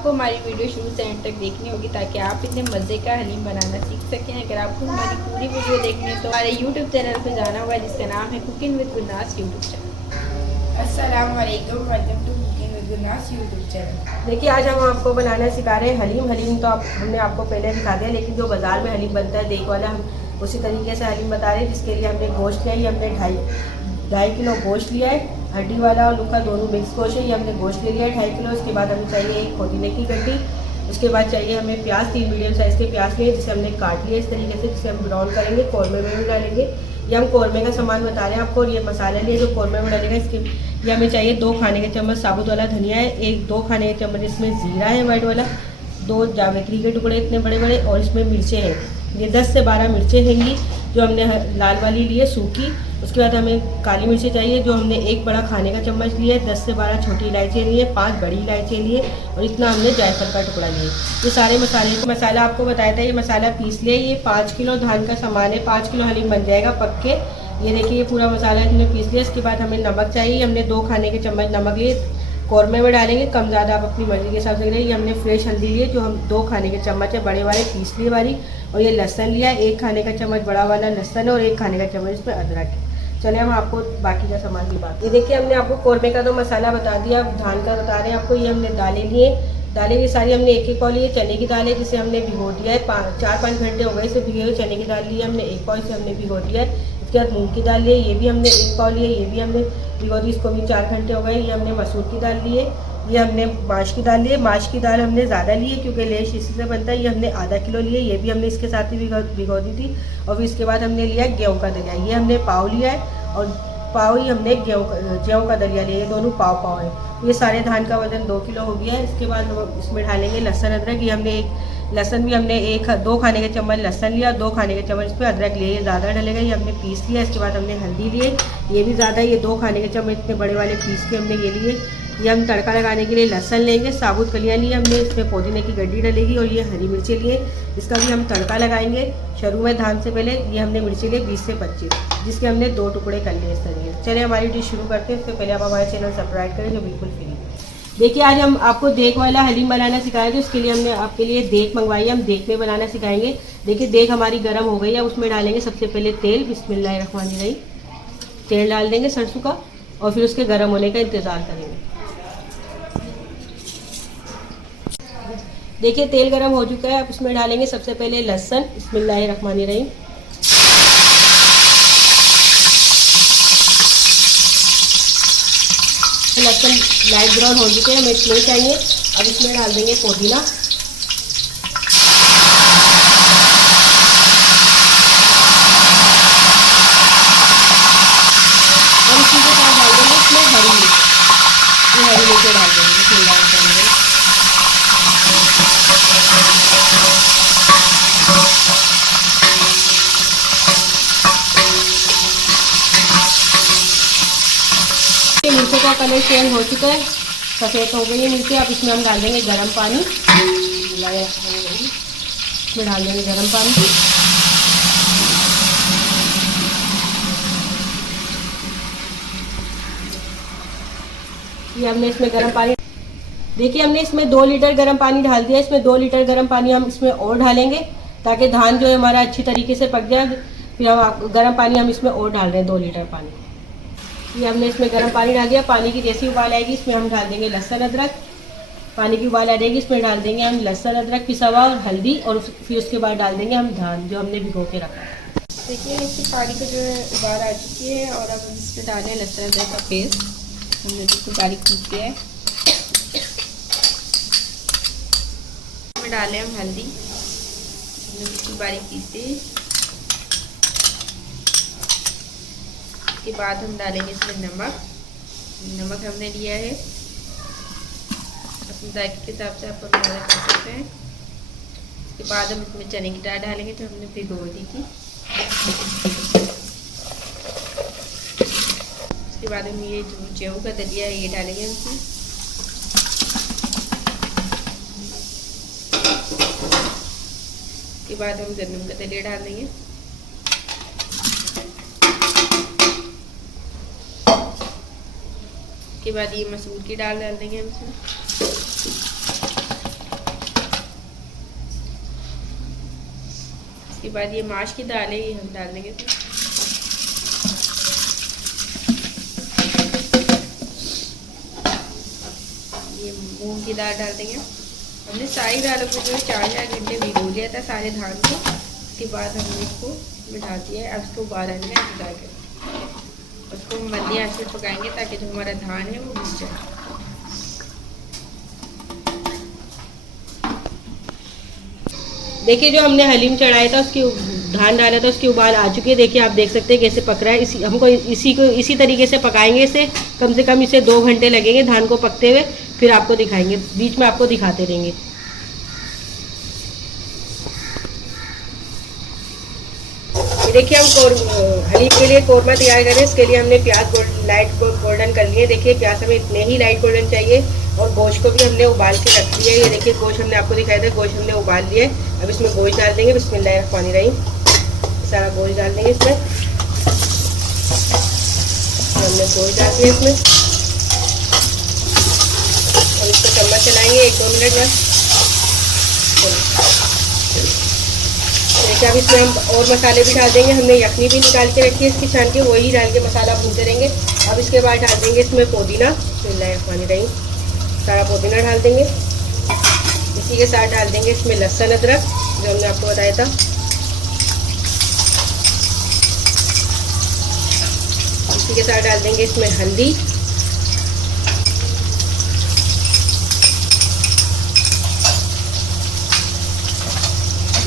आपको हमारी वीडियो शुरू से एंड तक देखनी होगी ताकि आप इतने मज़े का हलीम बनाना सीख सकें। अगर आपको हमारी पूरी वीडियो देखनी है तो हमारे यूट्यूब चैनल पर जाना होगा जिसका नाम है cooking with Gurnas YouTube channel. अस्सलाम वालेकुम, welcome to cooking with Gurnas YouTube channel. देखिए आज हम आपको बनाना सिखा रहे हैं हलीम। हलीम तो हमने आपको पहले सिखा दिया, लेकिन जो बाज़ार में हलीम बनता है देख वाला, हम उसी तरीके से हलीम बता रहे हैं। जिसके लिए हमने गोश्त लिया, ये हमने ढाई किलो गोश्त लिया है। हड्डी वाला और लुका दोनों मिक्स गोश्त है। ये हमने गोश्त ले लिया है 2.5 किलो। उसके बाद हमें चाहिए एक पुदीने की गड्डी। उसके बाद चाहिए हमें प्याज, 3 मीडियम साइज़ के प्याज लिए जिसे हमने काट लिया इस तरीके से, जिसे हम ब्राउन करेंगे, कौरमे में भी डालेंगे। ये हम कौरमे का सामान बता रहे हैं आपको। और ये मसाला लिए जो कौरमे में डालेगा, इसके ये हमें चाहिए 2 खाने के चम्मच साबुत वाला धनिया है, 2 खाने के चम्मच इसमें ज़ीरा है वाइट वाला, 2 जावित्री के टुकड़े इतने बड़े बड़े, और इसमें मिर्चें हैं। ये 10 से 12 मिर्चें हैंगी जो हमने लाल वाली ली है सूखी। उसके बाद हमें काली मिर्चें चाहिए जो हमने 1 बड़ा खाने का चम्मच लिया है। 10 से 12 छोटी इलायची लिए, 5 बड़ी इलायची लिए, और इतना हमने जायफल का टुकड़ा लिए। ये सारे मसाला आपको बताया था, ये मसाला पीस लिया। ये 5 किलो धान का सामान है, 5 किलो हलीम बन जाएगा पक्के। ये देखिए ये पूरा मसाला हमने पीस लिया। इसके बाद हमें नमक चाहिए, हमने 2 खाने के चम्मच नमक लिए। कौरमे में डालेंगे, कम ज़्यादा आप अपनी मर्ज़ी के हिसाब से करें। ये हमने फ्रेश हल्दी लिए जो हम 2 खाने के चम्मच है बड़े वाले पीस लिए वाली। और ये लहसन लिया, 1 खाने का चम्मच बड़ा वाला लहसन है, और 1 खाने का चम्मच इसमें अदरक है। चलिए हम आपको बाकी का सामान की बात। ये देखिए हमने आपको कौरमे का तो मसाला बता दिया, अब धान का बता रहे हैं आपको। ये हमने दालें लिए, दालें ये सारी हमने एक पाव लिए। चने की दाल है जिसे हमने भिगो दिया है, 4-5 घंटे हो गए इसे भिगे हुए। चने की दाल लिए हमने 1 पाव, इसे हमने भिगो दिया है। इसके बाद मूंग की दाल लिए, ये भी हमने 1 पाव लिए, ये भी हमने भिगो दी, इसको भी 4 घंटे हो गए। ये हमने मसूर की दाल लिए, ये हमने माश की दाल लिए। माश की दाल हमने ज़्यादा ली है क्योंकि लेश इसी से बनता है। ये हमने आधा किलो लिए, ये भी हमने इसके साथ ही भिगो दी थी। और फिर इसके बाद हमने लिया गेहूँ का दलिया, ये हमने पाव लिया है, और पाव ही हमने गेहूँ का दलिया लिया। ये दोनों पाव है। ये सारे धान का वजन 2 किलो हो गया है। इसके बाद हम इसमें डालेंगे लहसुन अदरक। ये हमने लहसुन भी हमने 2 खाने के चम्मच लहसुन लिया, 2 खाने के चम्मच इस पर अदरक लिए। ये ज़्यादा डलेगा, ये हमने पीस लिया। इसके बाद हमने हल्दी लिए, ये भी ज़्यादा, ये 2 खाने के चम्मच इतने बड़े वाले पीस के हमने ये लिए। ये हम तड़का लगाने के लिए लहसुन लेंगे, साबुत कलियाँ लिए हमने, इसमें पुदीने की गड्डी डलेगी, और ये हरी मिर्ची लिए, इसका भी हम तड़का लगाएंगे। शुरू में धान से पहले ये हमने मिर्ची लिए 20 से 25, जिसके हमने 2 टुकड़े कर लिए इस तरीके से। चलिए हमारी डिश शुरू करते हैं। इससे पहले आप हमारे चैनल सब्सक्राइब करें जो बिल्कुल फ्री है। देखिए आज हम आपको देग वाला हलीम बनाना सिखाएंगे। उसके लिए हमने आपके लिए देग मंगवाई है, हम देग में बनाना सिखाएंगे। देखिए देग हमारी गर्म हो गई है, उसमें डालेंगे सबसे पहले तेल। बिस्मिल्लाहिर्रहमानिर्रहीम। तेल डाल देंगे सरसों का, और फिर उसके गर्म होने का इंतज़ार करेंगे। देखिए तेल गरम हो चुका है, अब उसमें डालेंगे सबसे पहले लहसुन। बिस्मिल्लाहिर्रहमानिर्रहीम। लहसुन लाइट ब्राउन हो चुके हैं, हमें इसमें चाहिए। अब इसमें डाल देंगे पुदीना, और इसी के साथ डाल देंगे इसमें हरी मिर्च। ये हरी मिर्च डाल देंगे। मिर्चों का कलर चेंज हो चुका है, सफ़ेद हो गई है मिर्चें। अब इसमें हम डाल देंगे गर्म पानी, इसमें डाल देंगे गर्म पानी। ये हमने इसमें गर्म पानी, देखिए हमने इसमें 2 लीटर गर्म पानी डाल दिया। इसमें 2 लीटर गर्म पानी हम इसमें और डालेंगे ताकि धान जो है हमारा अच्छी तरीके से पक जाए। फिर हम गर्म पानी हम इसमें और डाल रहे हैं 2 लीटर पानी। ये हमने इसमें गर्म पानी डाल दिया। पानी की जैसी उबाल आएगी इसमें हम डाल देंगे लहसुन अदरक। पानी की उबाल आ जाएगी, इसमें डाल देंगे हम लहसुन अदरक पिसा हुआ और हल्दी, और फिर उसके बाद डाल देंगे हम धान जो हमने भिगो के रखा है। देखिए इसकी पानी को जो है उबाल आ चुकी है, और अब हम इसमें डालें लहसुन अदरक का पेस्ट। हमने बिल्कुल बारीक पीस किया है। इसमें डालें हम हल्दी, हमने बिल्कुल बारीक पीसी। के बाद हम डालेंगे इसमें नमक हमने लिया है अपने जायके के हिसाब से, आप अंदाजा कर सकते हैं। उसके बाद हम इसमें चने की दाल डालेंगे जो हमने भिगो दी थी। उसके बाद हम ये जो गेहूँ का दलिया है ये डालेंगे उसमें। उसके बाद हम गंदम का दलिया डाल देंगे। के बाद ये मसूर की दाल डाल देंगे हम इसमें। उसके बाद ये माश की दाल है, ये हम डाल देंगे इसमें। ये मूंग की दाल डाल देंगे। हमने सारी दालों को जो है 4-4 घंटे भिगो लिया था सारे धान को। उसके बाद हमने इसको मिटा दिया है। अब इसको उबाल आने का इंतजार करें। उसको हम मंदी आंच पे पकाएंगे ताकि जो हमारा धान है वो भुन जाए। देखिए जो हमने हलीम चढ़ाया था उसकी धान डाला था उसकी उबाल आ चुकी है। देखिए आप देख सकते हैं कैसे पक रहा है। हमको इसी तरीके से पकाएंगे। इसे कम से कम इसे 2 घंटे लगेंगे धान को पकते हुए। फिर आपको दिखाएंगे, बीच में आपको दिखाते रहेंगे। देखिए हम हलीम के लिए कौरमा तैयार करें। इसके लिए हमने प्याज लाइट गोल्डन कर लिए। देखिए प्याज हमें इतने ही लाइट गोल्डन चाहिए। और गोश्त को भी हमने उबाल के रख लिया है। ये देखिए गोश्त हमने आपको दिखाया था, गोश्त हमने उबाल लिया है। अब इसमें गोश्त डाल देंगे। बिस्मिल्लाहिर्रहमानिर्रहीम। सारा गोश्त डाल देंगे इसमें। हमने गोश्त डाल दिया इसमें। और इसको चम्मच चलाएंगे 1-2 मिनट बस। देखिए अब इसमें हम और मसाले भी डाल देंगे। हमने यखनी भी निकाल के रखी है इसकी छान के, वही डाल के मसाला भूनते रहेंगे। अब इसके बाद डाल देंगे इसमें पुदीना। बिस्मिल्लाहिर्रहमानिर्रहीम। सारा पुदीना डाल देंगे। इसी के साथ डाल देंगे इसमें लहसुन अदरक जो हमने आपको बताया था। इसी के साथ डाल देंगे इसमें हल्दी,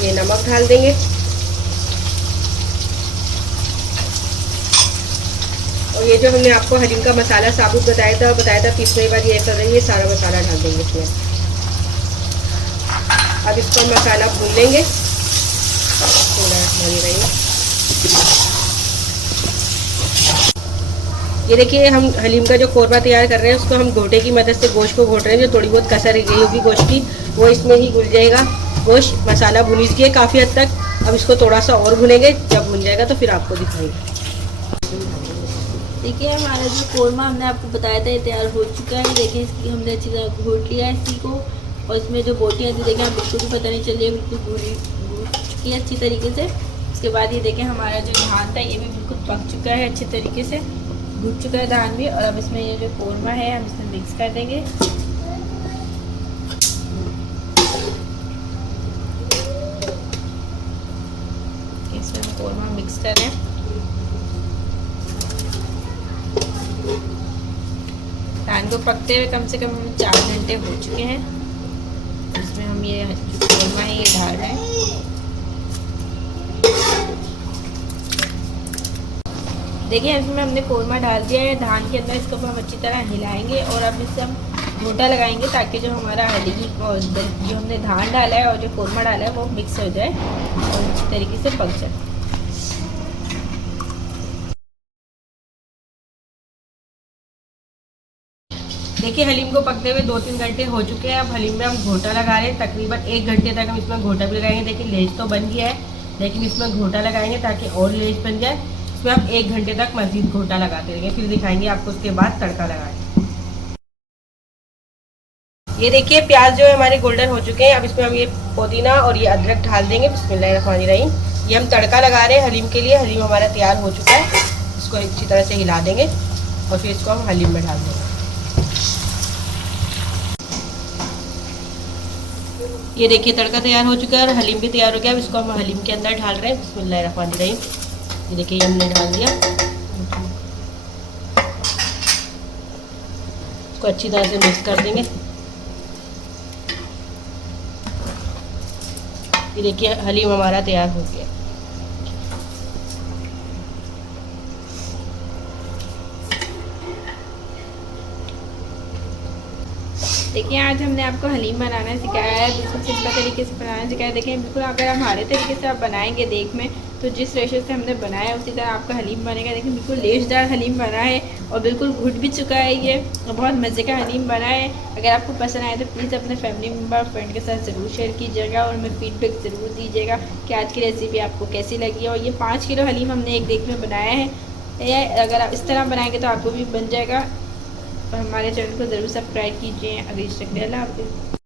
ये नमक डाल देंगे। और ये जो हमने आपको हलीम का मसाला साबुत बताया था पीसने के बाद ये ऐसा ये सारा मसाला डाल देंगे इसमें। अब इसको मसाला भून लेंगे। ये देखिए हम हलीम का जो कौरमा तैयार कर रहे हैं उसको हम घोटे की मदद से गोश्त को घोट रहे हैं। जो थोड़ी बहुत कसर रह गई होगी गोश्त की वो इसमें ही घुल जाएगा। गोश्त मसाला भुन गया काफ़ी हद तक। अब इसको थोड़ा सा और भुनेंगे। जब भुन जाएगा तो फिर आपको दिखाएंगे। देखिए हमारा जो कौरमा हमने आपको बताया था ये तैयार हो चुका है। देखिए इसकी हमने अच्छी तरह घोट लिया है इसी को। और इसमें जो बोटियाँ थी देखिए बिल्कुल भी पता नहीं चल रही है, बिल्कुल भून चुकी है अच्छी तरीके से। उसके बाद ये देखें हमारा जो धान था ये भी बिल्कुल पक चुका है अच्छी तरीके से, भून चुका है धान भी। और अब इसमें ये जो कौरमा है हम इसमें मिक्स कर देंगे। इसमें हम कौरमा मिक्स कर रहे हैं। धान को पकते हुए कम से कम 4 घंटे हो चुके हैं। इसमें हम ये जो कौरमा है ये डाल रहे हैं। देखिए इसमें हमने कौरमा डाल दिया है धान के अंदर। इसको हम अच्छी तरह हिलाएंगे और अब इससे हम घोटा लगाएंगे ताकि जो हमारा हलीम और जो हमने धान डाला है और जो कौरमा डाला है वो मिक्स हो जाए और अच्छी तरीके से पक जाए। देखिए हलीम को पकते हुए 2-3 घंटे हो चुके हैं। अब हलीम में हम घोटा लगा रहे हैं। तकरीबन 1 घंटे तक हम इसमें घोटा भी लगाएंगे। देखिए लेज तो बन गया है लेकिन इसमें घोटा लगाएंगे ताकि और लेज बन जाए। इसमें हम 1 घंटे तक मज़ीद घोटा लगाते रहेंगे। फिर दिखाएंगे आपको उसके बाद तड़का लगाएं। ये देखिए प्याज जो है हमारे गोल्डन हो चुके हैं। अब इसमें हम ये पुदीना और ये अदरक डाल देंगे। बिस्मिल्लाहिर्रहमानिर्रहीम। ये हम तड़का लगा रहे हैं हलीम के लिए। हलीम हमारा तैयार हो चुका है। इसको अच्छी तरह से हिला देंगे और फिर इसको हम हलीम में डाल देंगे। ये देखिए तड़का तैयार हो चुका है और हलीम भी तैयार हो गया। अब इसको हम हलीम के अंदर डाल रहे हैं। बिस्मिल्लाहिर्रहमानिर्रहीम। ये देखिए ये हमने डाल दिया। इसको अच्छी तरह से मिक्स कर देंगे। ये देखिए हलीम हमारा तैयार हो गया। देखिए आज हमने आपको हलीम बनाना सिखाया है, बिल्कुल सिंपल तरीके से बनाना सिखाया है। देखिए बिल्कुल अगर हमारे तरीके से आप बनाएंगे देख में तो जिस रेशो से हमने बनाया है उसी तरह आपका हलीम बनेगा। देखिए बिल्कुल लेशदार हलीम बना है और बिल्कुल घुट भी चुका है ये और बहुत मज़े का हलीम बना है। अगर आपको पसंद आए तो प्लीज़ अपने फैमिली मेम्बर फ्रेंड के साथ ज़रूर शेयर कीजिएगा और हमें फीडबैक ज़रूर दीजिएगा कि आज की रेसिपी आपको कैसी लगी। और ये 5 किलो हलीम हमने एक देख में बनाया है। अगर आप इस तरह बनाएंगे तो आपको भी बन जाएगा। और हमारे चैनल को ज़रूर सब्सक्राइब कीजिए। अगली अल्लाह हाफ़िज़।